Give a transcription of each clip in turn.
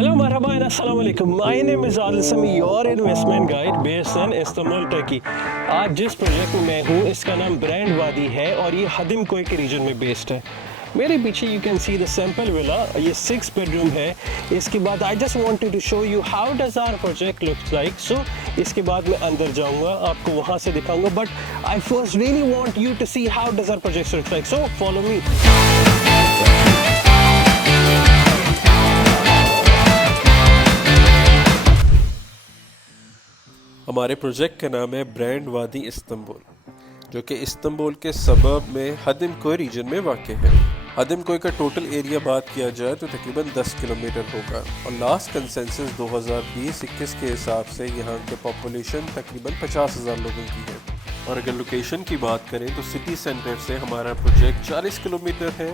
Hello, marhaba and assalamu alaikum. My name is Adil Sami, your investment guide based in Istanbul, Turkey. आज जिस project में मैं हूँ इसका नाम ब्रांड वादी है और ये हदिम कोई के रीजन में बेस्ड है। मेरे पीछे you can see the sample villa, ये 6 बेडरूम है। इसके बाद I just wanted to show you how does our project looks like. So इसके बाद मैं अंदर जाऊँगा, आपको वहाँ से दिखाऊँगा, but I first really want you to see how does our project looks like. So follow me. हमारे प्रोजेक्ट का नाम है ब्रांड वादी इस्तांबुल, जो कि इस्तांबुल के सबब में हदिमकोय रीजन में वाक़ है। हदिमकोय का टोटल एरिया बात किया जाए तो तकरीबन 10 किलोमीटर होगा और लास्ट कंसेंसस 2020-21 के हिसाब से यहाँ के पॉपुलेशन तकरीबन 50,000 लोगों की है। और अगर लोकेशन की बात करें तो सिटी सेंटर से हमारा प्रोजेक्ट 40 किलोमीटर है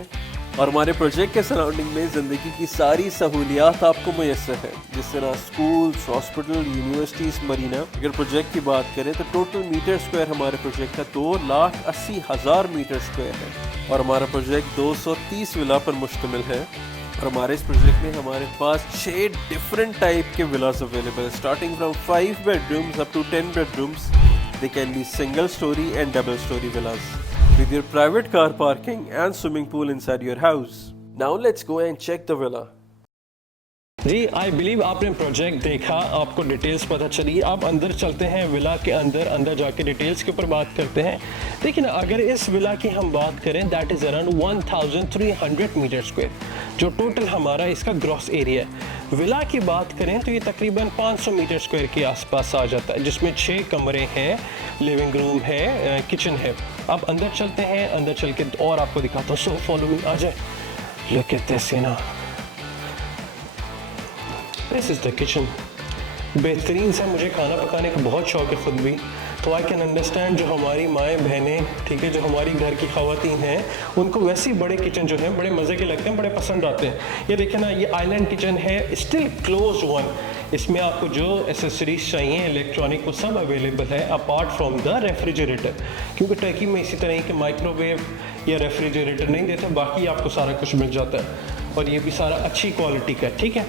और हमारे प्रोजेक्ट के सराउंडिंग में ज़िंदगी की सारी सहूलियात आपको मैसर है, जिस तरह स्कूल्स, हॉस्पिटल, यूनिवर्सिटीज़, मरीना। अगर प्रोजेक्ट की बात करें तो टोटल मीटर स्क्वायर हमारे प्रोजेक्ट का 2,80,000 मीटर स्क्वायर है और हमारा प्रोजेक्ट 230 विला पर मुश्तमिल है। और हमारे इस प्रोजेक्ट में हमारे पास 6 डिफरेंट टाइप के विलास अवेलेबल है, starting from 5 bedrooms up to 10 bedrooms. They can be single story and double story villas with your private car parking and swimming pool inside your house. Now let's go and check the villa. जी, I believe आपने project देखा, आपको details पता चली। अब अंदर चलते हैं, विला के अंदर जाके डिटेल्स के ऊपर बात करते हैं। देखिए ना, अगर इस विला की हम बात करें that is around 1300 metre square, जो टोटल हमारा इसका ग्रॉस एरिया है। विला की बात करें तो ये तकरीबन 500 मीटर स्क्वायर के आसपास आ जाता है, जिसमें 6 कमरे हैं, लिविंग रूम है, किचन है। अब अंदर चलते हैं, अंदर चल के और आपको दिखाता हूँ। सो फॉलो मी, आ जाए। Look at this, you know, this is the kitchen. बेहतरीन से, मुझे खाना पकाने का बहुत शौक़ है ख़ुद भी, तो आई कैन अंडरस्टैंड जो हमारी माएँ बहनें, ठीक है, जो हमारी घर की ख़वातीन हैं, उनको वैसे ही बड़े किचन जो हैं बड़े मज़े के लगते हैं, बड़े पसंद आते हैं। ये देखिए ना, ये आइलैंड किचन है, स्टिल क्लोज वन। इसमें आपको जो एसेसरीज चाहिए इलेक्ट्रॉनिक वो सब अवेलेबल है, अपार्ट फ्रॉम द रेफ्रिजरेटर, क्योंकि टर्की में इसी तरह के माइक्रोवेव या रेफ्रिजरेटर नहीं देते, बाकी आपको सारा कुछ मिल जाता है और ये भी सारा अच्छी क्वालिटी का, ठीक है।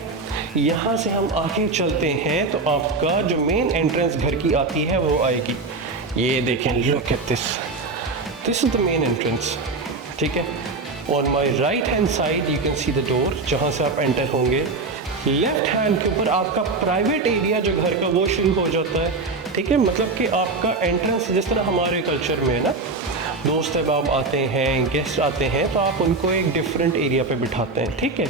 यहाँ से हम आगे चलते हैं तो आपका जो मेन एंट्रेंस घर की आती है वो आएगी। ये देखें, look at this is the main entrance, ठीक है। On my right hand side you can see the door, जहाँ से आप एंटर होंगे। लेफ्ट हैंड के ऊपर आपका प्राइवेट एरिया जो घर का वो शुरू हो जाता है, ठीक है। मतलब कि आपका एंट्रेंस जिस तरह हमारे कल्चर में है ना, दोस्त अहबाब आते हैं, गेस्ट आते हैं, तो आप उनको एक डिफरेंट एरिया पे बिठाते हैं, ठीक है।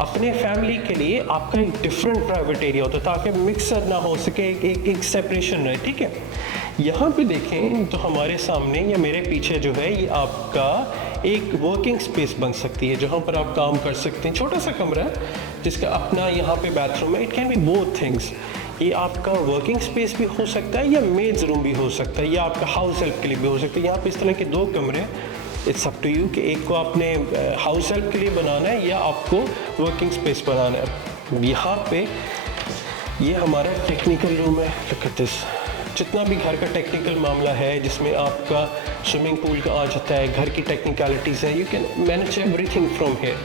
अपने फैमिली के लिए आपका एक डिफरेंट प्राइवेट एरिया होता है ताकि मिक्सर ना हो सके, एक सेपरेशन रहे, ठीक है। यहाँ पे देखें तो हमारे सामने या मेरे पीछे जो है ये आपका एक वर्किंग स्पेस बन सकती है, जहाँ पर आप काम कर सकते हैं। छोटा सा कमरा है जिसका अपना यहाँ पे बाथरूम है। It can be both things. ये आपका वर्किंग स्पेस भी हो सकता है या मेड्स रूम भी हो सकता है या आपका हाउस हेल्प के लिए भी हो सकता है। यहाँ पे इस तरह के 2 कमरे, इट्स अप टू यू कि एक को आपने हाउस हेल्प के लिए बनाना है या आपको वर्किंग स्पेस बनाना है। यहाँ पे ये हमारा टेक्निकल रूम है। लुक एट दिस, जितना भी घर का टेक्निकल मामला है जिसमें आपका स्विमिंग पूल का आ जाता है, घर की टेक्निकलिटीज़ है, you can manage everything from here,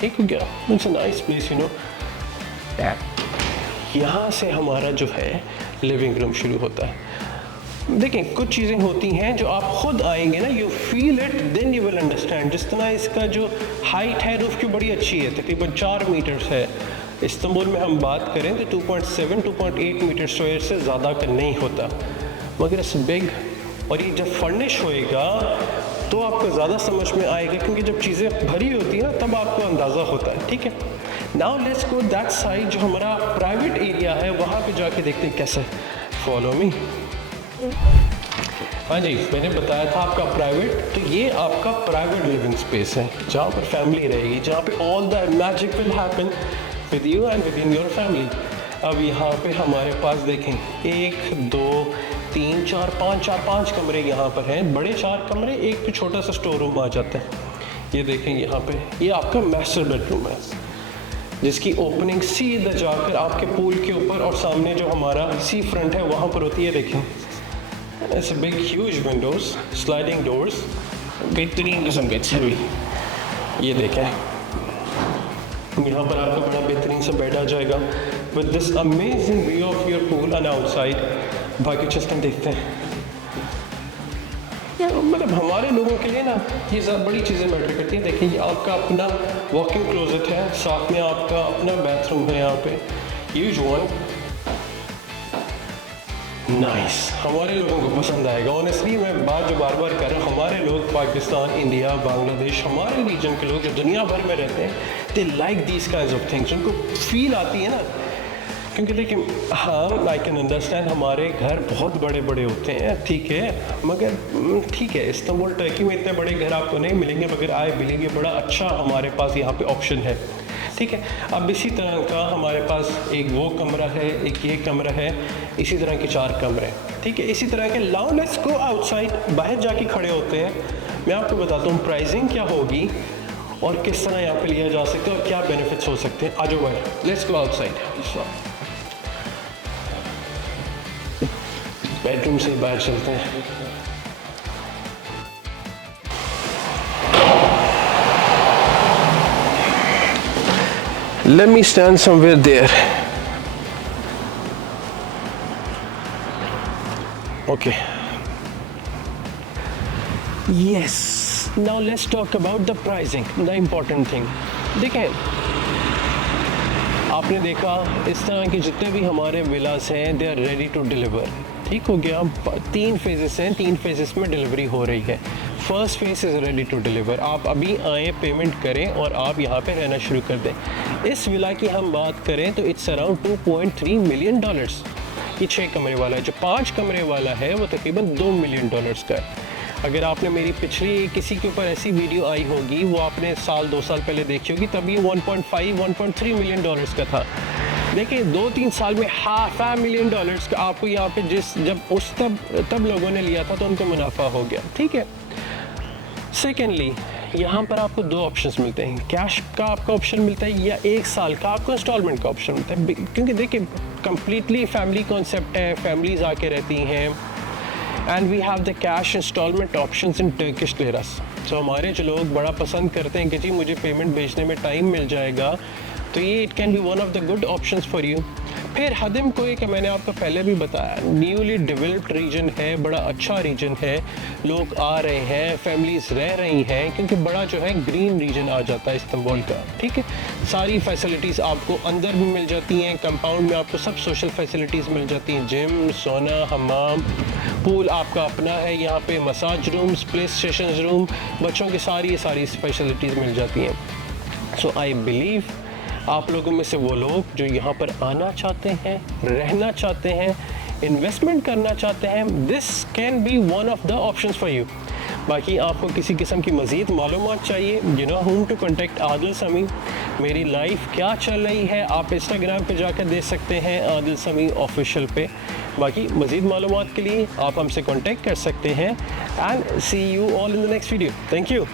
ठीक हो गया। It's a nice place, you know. यहाँ से हमारा जो है लिविंग रूम शुरू होता है। देखें, कुछ चीज़ें होती हैं जो आप खुद आएंगे ना, you feel it then you will understand. जिस तरह इसका जो हाइट है रूफ की बड़ी अच्छी है, तकरीबन 4 मीटर्स है। इस्तांबुल में हम बात करें तो 2.7-2.8 मीटर स्क्वायर से ज़्यादा का नहीं होता, मगर इट्स बिग। और ये जब फर्निश होएगा तो आपको ज़्यादा समझ में आएगा, क्योंकि जब चीज़ें भरी होती हैं ना तब आपको अंदाज़ा होता है, ठीक है। Now let's go that side, जो हमारा प्राइवेट एरिया है वहाँ पे जाके देखते हैं कैसे। Follow me. हाँ जी, मैंने बताया था आपका प्राइवेट, तो ये आपका प्राइवेट लिविंग स्पेस है जहाँ पर फैमिली रहेगी, जहाँ पे all the magic will happen with you and with in your family. अब यहाँ पे हमारे पास देखें 1 2 3 4 5 कमरे यहाँ पर हैं, बड़े 4 कमरे, एक तो छोटा सा स्टोर रूम आ जाता है। ये देखें यहाँ पे, ये आपका मास्टर बेडरूम है जिसकी ओपनिंग सीधा जाकर आपके पूल के ऊपर और सामने जो हमारा सी फ्रंट है वहाँ पर होती है। देखें, it's big huge Windows, sliding doors, बेहतरीन किस्म के, हेवी। ये देखें, यहाँ पर आपको बड़ा बेहतरीन सा बेड आ जाएगा with this amazing view of your pool and outside. बाकी सिस्टम देखते हैं। मतलब हमारे लोगों के लिए ना ये बड़ी चीज़ें मैटर करती हैं। देखिए, आपका अपना वॉकिंग क्लोजेट है, साथ में आपका अपना बाथरूम है यहाँ पे, यूज वन। नाइस, हमारे लोगों को पसंद आएगा। ऑनेस्टली मैं बात जो बार बार कर रहा हूँ, हमारे लोग पाकिस्तान, इंडिया, बांग्लादेश, हमारे रीजन के लोग जो दुनिया भर में रहते हैं, they like these kinds of things. उनको फील आती है ना, क्योंकि देखिए हाँ, आई कैन अंडरस्टैंड हमारे घर बहुत बड़े बड़े होते हैं, ठीक है, मगर ठीक है, इस्तांबुल टर्की में इतने बड़े घर आपको नहीं मिलेंगे, मगर आई बिलीव ये बड़ा अच्छा हमारे पास यहाँ पे ऑप्शन है, ठीक है। अब इसी तरह का हमारे पास एक वो कमरा है, एक ये कमरा है, इसी तरह के 4 कमरे, ठीक है। इसी तरह के लाओ लेट्स गो आउटसाइड, बाहर जाके खड़े होते हैं। मैं आपको बताता हूँ प्राइसिंग क्या होगी और किस तरह यहाँ पे लिया जा सकता है और क्या बेनिफिट्स हो सकते हैं। आ जाओ भाई, लेट्स गो आउटसाइड। बेडरूम से बाहर चलते हैं। Let me stand somewhere there. Okay. Yes. Now let's talk about the pricing, the important thing. देखें, आपने देखा इस तरह के जितने भी हमारे विलास हैं, they are ready to deliver. ठीक हो गया। 3 फेजेस हैं, 3 फेजेस में डिलीवरी हो रही है। First phase is ready to deliver. आप अभी आएँ, पेमेंट करें और आप यहाँ पे रहना शुरू कर दें। इस विला की हम बात करें तो इट्स अराउंड $2.3 मिलियन। ये 6 कमरे वाला है। जो 5 कमरे वाला है वो तकरीबन $2 मिलियन का है। अगर आपने मेरी पिछली किसी के ऊपर ऐसी वीडियो आई होगी, वो आपने 2 साल पहले देखी होगी, तब ये 1.3 मिलियन डॉलर्स का था। देखिए 2-3 साल में $500 मिलियन का आपको यहाँ पे तब लोगों ने लिया था तो उनको मुनाफा हो गया, ठीक है। सेकेंडली, यहाँ पर आपको 2 ऑप्शंस मिलते हैं। कैश का आपका ऑप्शन मिलता है या 1 साल का आपको इंस्टॉलमेंट का ऑप्शन मिलता है। क्योंकि देखिए कम्प्लीटली फैमिली कॉन्सेप्ट है, फैमिलीज आके रहती हैं, and we have the cash installment options in Turkish liras. तो हमारे जो लोग बड़ा पसंद करते हैं कि जी मुझे पेमेंट भेजने में टाइम मिल जाएगा, तो ये it can be one of the good options for you. फिर हदम कोई कि मैंने आपको पहले भी बताया, न्यूली डेवलप्ड रीजन है, बड़ा अच्छा रीजन है, लोग आ रहे हैं, फैमिलीज रह रही हैं, क्योंकि बड़ा जो है ग्रीन रीजन आ जाता है इस्तांबुल का, ठीक है। सारी फैसिलिटीज़ आपको अंदर भी मिल जाती हैं, कंपाउंड में आपको सब सोशल फैसिलिटीज़ मिल जाती हैं, जिम, सोना, हमाम, पूल आपका अपना है, यहाँ पे massage rooms, play station room, बच्चों की सारी फैसिलिटीज़ मिल जाती हैं। सो आई बिलीव आप लोगों में से वो लोग जो यहाँ पर आना चाहते हैं, रहना चाहते हैं, इन्वेस्टमेंट करना चाहते हैं, this can be one of the options for you. बाकी आपको किसी किस्म की मज़ीद मालूमात चाहिए, you know whom to contact Adil Sami. मेरी लाइफ क्या चल रही है आप इंस्टाग्राम पे जाकर देख सकते हैं, आदिल समी ऑफिशियल पे। बाकी मज़ीद मालूमात के लिए आप हमसे कॉन्टेक्ट कर सकते हैं। And see you all in the next video. Thank you.